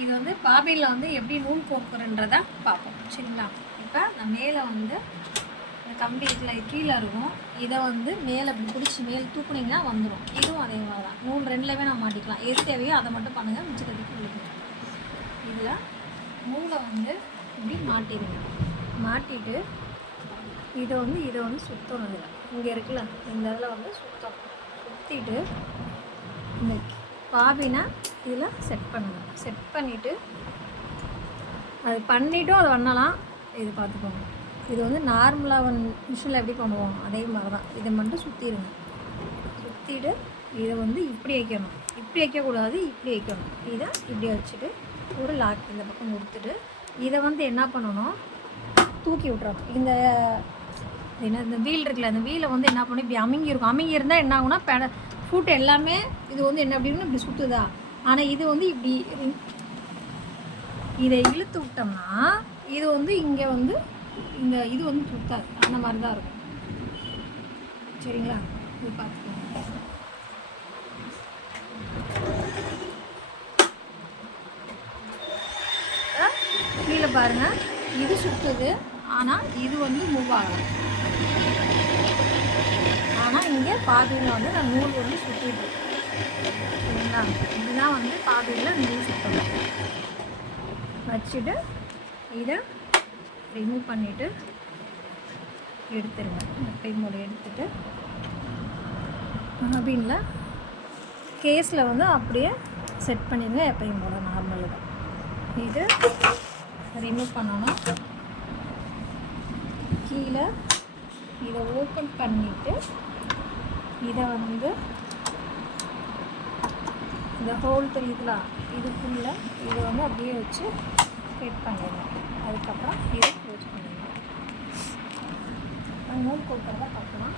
இது வந்து பாபியில் வந்து எப்படி நூல் கோர்க்குறன்றதை பார்ப்போம் சரிங்களா. இப்போ நான் மேலே வந்து இந்த கம்பி இதில் கீழே இருக்கும், இதை வந்து மேலே இப்படி பிடிச்சி மேலே தூக்குனிங்கன்னா வந்துடும். இதுவும் அதே மாதிரி தான், நூல் ரெண்டுலேயுமே நம்ம மாட்டிக்கலாம். எது தேவையோ அதை மட்டும் பண்ணுங்கள், மிச்சத்துக்கு விழுக்கும். இதில் நூலை வந்து இப்படி மாட்டிடுங்க. மாட்டிட்டு இதை வந்து சுற்றணும். இதில் இங்கே இருக்குல்ல, இந்த இதில் வந்து சுற்றணும். சுற்றிட்டு இந்த பாபினை இதில் செட் பண்ணுங்கள். செட் பண்ணிவிட்டு அது பண்ணிவிட்டும் அது பண்ணலாம். இது பார்த்துக்கோங்க, இது வந்து நார்மலாக மிஷினில் எப்படி பண்ணுவோம் அதே மாதிரி தான். இதை மட்டும் சுற்றிடுங்க. சுற்றிட்டு இதை வந்து இப்படி வைக்கணும், இப்படி வைக்கக்கூடாது, இப்படி வைக்கணும். இதை இப்படி வச்சுட்டு ஒரு லாக் இந்த பக்கம் கொடுத்துட்டு இதை வந்து என்ன பண்ணணும், தூக்கி விட்றோம். இந்த வீல் இருக்குல்ல, அந்த வீலை வந்து என்ன பண்ணணும், இப்படி அமுங்கி இருக்கும். அமுங்கி இருந்தால் என்ன ஆகுனா ஃபுட் எல்லாமே இது வந்து என்ன அப்படின்னு இப்படி சுற்றுதா. ஆனால் இது வந்து இப்படி இதை இழுத்து விட்டோம்னா இது வந்து இங்கே வந்து இந்த இது வந்து சுத்தாது, அந்த மாதிரி தான் இருக்கும் சரிங்களா. இது பார்த்துக்கோங்க. கீழே பாருங்கள், இது சுற்றுது, ஆனால் இது வந்து மூவ் ஆகலாம். ஆனால் இங்கே பாபியில் வந்து நான் நூல் வந்து சுற்றிட்டு சரிங்களா. இதுதான் வந்து பாபியில் நூல் சுற்றணும். வச்சுட்டு இதை ரிமூவ் பண்ணிவிட்டு எடுத்துருங்க. ரிமூவ் எடுத்துட்டு பாபினில் கேஸில் வந்து அப்படியே செட் பண்ணிடுங்க. எப்பயும் போல நார்மலு தான். இது ரிமூவ் பண்ணணும். கீழே இதை ஓப்பன் பண்ணிவிட்டு இதை வந்து இந்த ஹோல் தெரியுதுலாம், இதுக்குள்ளே இதை வந்து அப்படியே வச்சு ஃபிட் பண்ணிடுங்க. அதுக்கப்புறம் இதை க்ளோஸ் பண்ணிடுங்க. நூல் கொடுக்குறதா பார்க்கலாம்.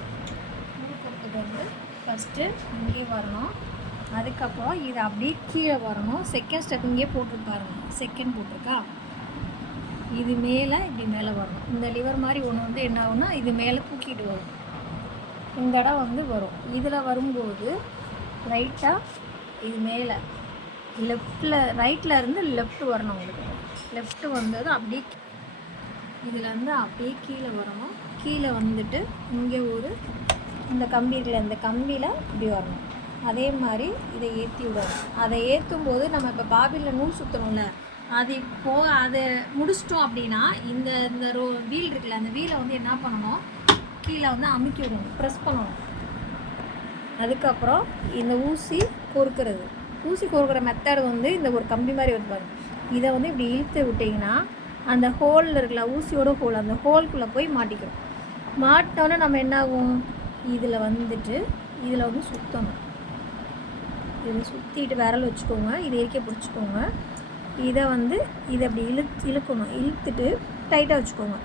நூல் கொடுத்தது வந்து ஃபஸ்ட்டு இங்கே வரணும். அதுக்கப்புறம் இது அப்படியே கீழே வரணும். செகண்ட் ஸ்டெப் இங்கே போட்டிருப்பாருங்க, செகண்ட் போட்டிருக்கா, இது மேலே இப்படி மேலே வரணும். இந்த லிவர் மாதிரி ஒன்று வந்து என்ன ஆகுனா இது மேலே தூக்கிட்டு வரும். இந்த இடம் வந்து வரும். இதில் வரும்போது ரைட்டாக இது மேலே ரைட்டில் இருந்து லெஃப்ட் வரணும். உங்களுக்கு லெஃப்ட்டு வந்தது அப்படியே இதில் வந்து அப்படியே கீழே வரணும். கீழே வந்துட்டு இங்கே ஒரு இந்த கம்பி இருக்குல்ல, இந்த கம்பியில் இப்படி வரணும். அதே மாதிரி இதை ஏற்றி விடணும். அதை ஏற்றும் போது நம்ம இப்போ பாபியில் நூல் சுற்றணும்ல, அது அதை முடிச்சிட்டோம் அப்படின்னா இந்த இந்த வீல் இருக்குல்ல, அந்த வீலை வந்து என்ன பண்ணணும், கீழே வந்து அமுக்கி விடணும், ப்ரெஸ் பண்ணணும். அதுக்கப்புறம் இந்த ஊசி கோர்க்குற மெத்தடு வந்து இந்த ஒரு கம்பி மாதிரி வைப்பாங்க. இதை வந்து இப்படி இழுத்து விட்டிங்கன்னா அந்த ஹோலில் இருக்குல்ல, ஊசியோட ஹோல், அந்த ஹோல்குள்ளே போய் மாட்டிக்கிறோம். மாட்டினோன்னே நம்ம என்ன ஆகும், இதில் வந்துட்டு இதில் வந்து சுற்றணும். இதில் சுற்றிட்டு விரல் வச்சுக்கோங்க, இதை இறுக்கி பிடிச்சிக்கோங்க. இதை அப்படி இழுக்கணும். இழுத்துட்டு டைட்டாக வச்சுக்கோங்க.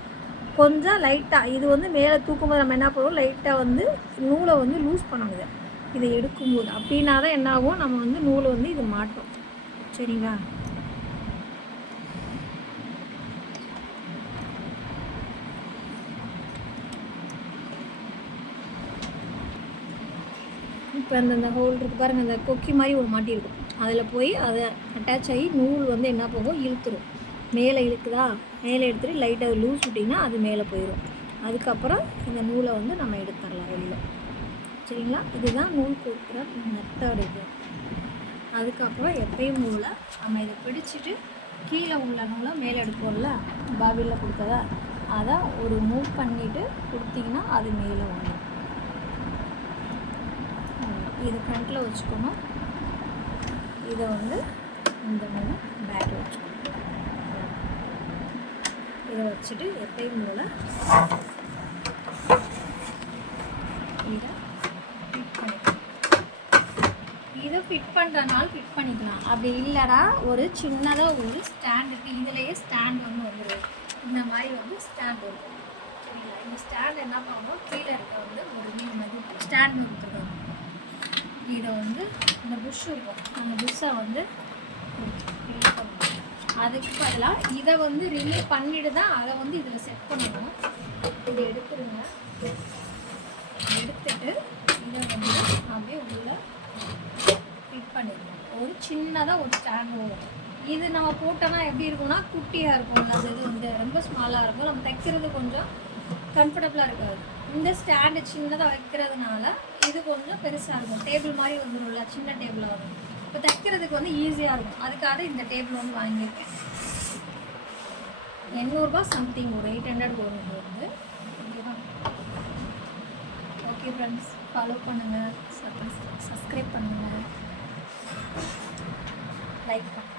கொஞ்சம் லைட்டாக இது வந்து மேலே தூக்கும்போது நம்ம என்ன பண்ணுவோம், லைட்டாக வந்து நூலை வந்து லூஸ் பண்ணணும். இதை எடுக்கும்போது அப்படின்னா தான் என்ன ஆகும், நம்ம வந்து நூலை வந்து இது மாட்டோம் சரிங்களா. இப்போ அந்த ஹோல் இருக்குது பாருங்கள், அந்த கொக்கி மாதிரி ஒரு மாட்டியிருக்கும், அதில் போய் அதை அட்டாச் ஆகி நூல் வந்து என்ன போகும், இழுத்துரும். மேலே இழுக்குதா, மேலே எடுத்துகிட்டு லைட்டாக லூஸ் விட்டிங்கன்னா அது மேலே போயிடும். அதுக்கப்புறம் இந்த நூலை வந்து நம்ம எடுத்துடலாம் வெளியில் சரிங்களா. இதுதான் நூல் கோர்க்குற மெத்தடு இது. அதுக்கப்புறம் எப்பயும் நூலை நம்ம இதை பிடிச்சிட்டு கீழே உள்ள நூலை மேலே எடுப்போம்ல, பாபியில் கொடுத்ததா, அதை ஒரு மூவ் பண்ணிவிட்டு கொடுத்திங்கன்னா அது மேலே வந்துடும். இது ஃப்ரண்ட்டில் வச்சுக்கணும். இதை வந்து இந்த மூணு பேக்கில் வச்சுக்கணும். இதை வச்சுட்டு எப்பயும் போல் இதை ஃபிட் பண்ணிக்கலாம். இதை ஃபிட் பண்ணுறனால ஃபிட் பண்ணிக்கலாம். அப்படி இல்லைனா ஒரு சின்னதாக ஒரு ஸ்டாண்டுக்கு இதிலேயே ஸ்டாண்ட் வந்து வந்துடும். இந்த மாதிரி வந்து ஸ்டாண்ட் இருக்கும் சரிங்களா. இந்த ஸ்டாண்ட் என்ன பண்ணணும், கீழே இருக்க வந்து ஒரு மீன் ஸ்டாண்ட் வந்துருக்கோம். இதை வந்து இந்த புஷ் இருக்கும், அந்த புஷ்ஷை வந்து ரிலீவ் பண்ணணும். அதுக்கு பதிலாக இதை வந்து ரிலீவ் பண்ணிட்டு தான் அதை வந்து இதில் செட் பண்ணணும். இதை எடுத்துருங்க. எடுத்துட்டு இதை வந்து அப்படியே உள்ள ஃபிட் பண்ணிடணும். ஒரு சின்னதாக ஒரு ஸ்டாண்ட் வரும், இது நம்ம போட்டோன்னா எப்படி இருக்கும்னா குட்டியாக இருக்கும்ல, அந்த இது வந்து ரொம்ப ஸ்மாலாக இருக்கும். நம்ம தைக்கிறது கொஞ்சம் கம்ஃபர்டபுளாக இருக்காது. இந்த ஸ்டாண்டு சின்னதாக வைக்கிறதுனால இது கொஞ்சம் பெருசாக இருக்கும். டேபிள் மாதிரி வந்துடும்ல, சின்ன டேபிளாக வரும். இப்போ தைக்கிறதுக்கு வந்து ஈஸியாக இருக்கும். அதுக்காக இந்த டேபிள் வந்து வாங்கியிருக்கேன். 800 சம்திங், ஒரு 800 வருது வந்து. ஓகேவா? ஓகே ஃப்ரெண்ட்ஸ், ஃபாலோ பண்ணுங்கள், சப்ஸ்கிரைப் பண்ணுங்கள், லைக் பண்ணுங்கள்.